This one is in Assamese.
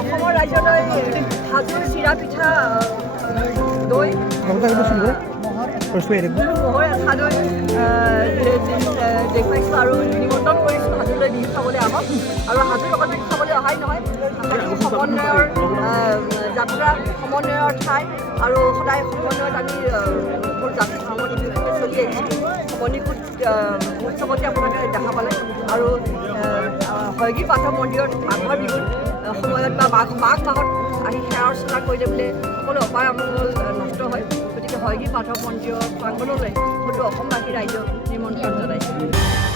অসমৰ ৰাজ্যলৈ হাজোৰ চিৰা পিঠা দৈ মহৰ আঠা দৈ দেখুৱাইছোঁ আৰু নিমন্ত্ৰণ কৰিছোঁ হাজোলৈ বিহু খাবলৈ আহক আৰু হাজোৰ লগত বিহু খাবলৈ অহাই নহয় সমন্বয়ৰ যাত্ৰা সমন্বয়ৰ ঠাই আৰু সদায় সমন্বয়ত আমি যাত্ৰা সমন্বয় চলি আহিছোঁ মণিকূট উৎসৱতে আপোনালোকে দেখা পালে আৰু হয়গ্ৰীৱ মাধৱ মন্দিৰত মাঘৰ বিহুৰ সময়ত বা মাঘ মাহত আহি সেৱা অৰ্চনা কৰিলে বোলে সকলো অপায় অমংগল নষ্ট হয় গতিকে হয়গ্ৰীৱ মাধৱ মন্দিৰৰ প্ৰাংগণলৈ সকলো অসমবাসী ৰাইজক নিমন্ত্ৰণ জনাইছোঁ।